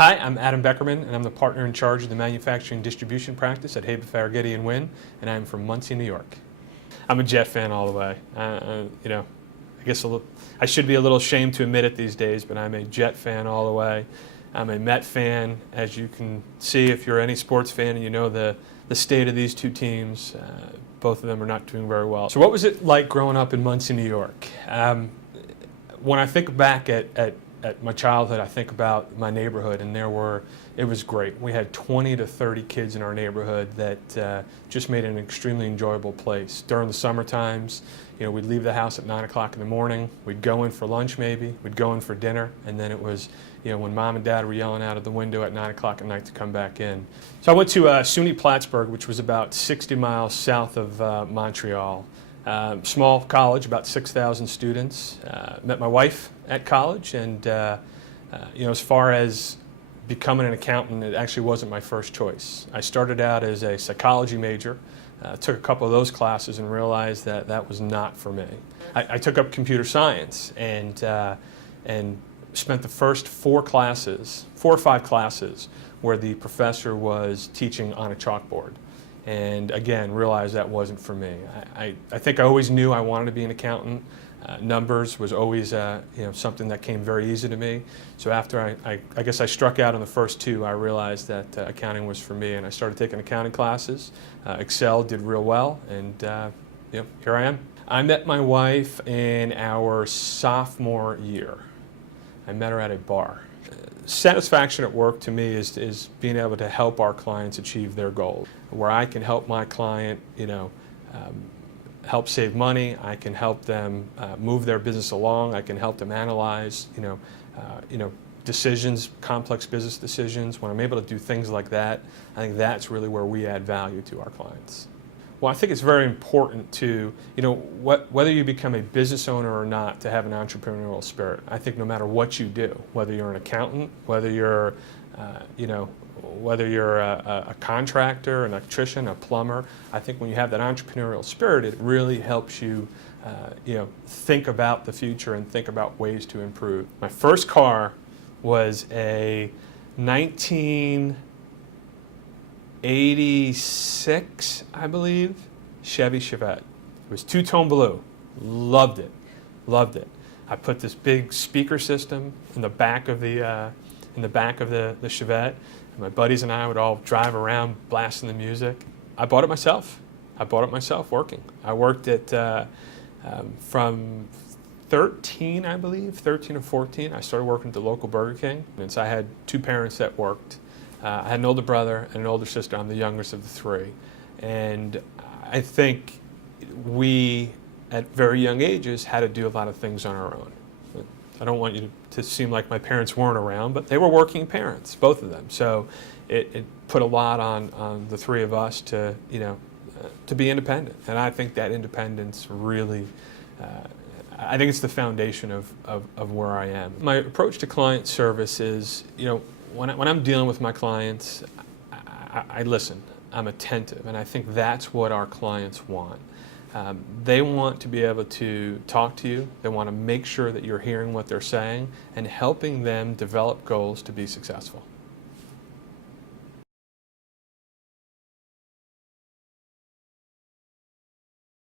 Hi, I'm Adam Beckerman, and I'm the partner in charge of the manufacturing distribution practice at Habe, Farragetti & Wynn, and I'm from Muncie, New York. I'm a Jet fan all the way. I guess I should be a little ashamed to admit it these days, but I'm a Jet fan all the way. I'm a Met fan, as you can see if you're any sports fan and you know the state of these two teams. Both of them are not doing very well. So what was it like growing up in Muncie, New York? When I think back at my childhood, I think about my neighborhood, and it was great. We had 20 to 30 kids in our neighborhood that just made it an extremely enjoyable place. During the summer times, we'd leave the house at 9 o'clock in the morning. We'd go in for lunch maybe, we'd go in for dinner, and then it was, when mom and dad were yelling out of the window at 9 o'clock at night to come back in. So I went to SUNY Plattsburgh, which was about 60 miles south of Montreal. Small college, about 6,000 students. Met my wife at college, and as far as becoming an accountant, it actually wasn't my first choice. I started out as a psychology major, took a couple of those classes and realized that that was not for me. I took up computer science and spent the first 4 or 5 classes where the professor was teaching on a chalkboard. And again, realized that wasn't for me. I think I always knew I wanted to be an accountant. Numbers was always something that came very easy to me. So after I guess I struck out on the first 2, I realized that accounting was for me, and I started taking accounting classes. Excelled, did real well, and here I am. I met my wife in our sophomore year. I met her at a bar. Satisfaction at work to me is being able to help our clients achieve their goals. Where I can help my client, help save money. I can help them move their business along. I can help them analyze, decisions, complex business decisions. When I'm able to do things like that, I think that's really where we add value to our clients. Well, I think it's very important to, whether you become a business owner or not, to have an entrepreneurial spirit. I think no matter what you do, whether you're an accountant, whether you're, a contractor, an electrician, a plumber, I think when you have that entrepreneurial spirit, it really helps you, think about the future and think about ways to improve. My first car was a 1986, I believe, Chevy Chevette. It was 2-tone blue. Loved it. I put this big speaker system in the back of the Chevette. And my buddies and I would all drive around blasting the music. I bought it myself. Working. I worked at from 13, I believe, 13 or 14. I started working at the local Burger King, and so I had 2 parents that worked. I had an older brother and an older sister. I'm the youngest of the 3. And I think we, at very young ages, had to do a lot of things on our own. I don't want you to seem like my parents weren't around, but they were working parents, both of them. So it put a lot on the 3 of us to be independent. And I think that independence really, I think it's the foundation of where I am. My approach to client service is, when I'm dealing with my clients, I listen. I'm attentive, and I think that's what our clients want. They want to be able to talk to you. They want to make sure that you're hearing what they're saying and helping them develop goals to be successful.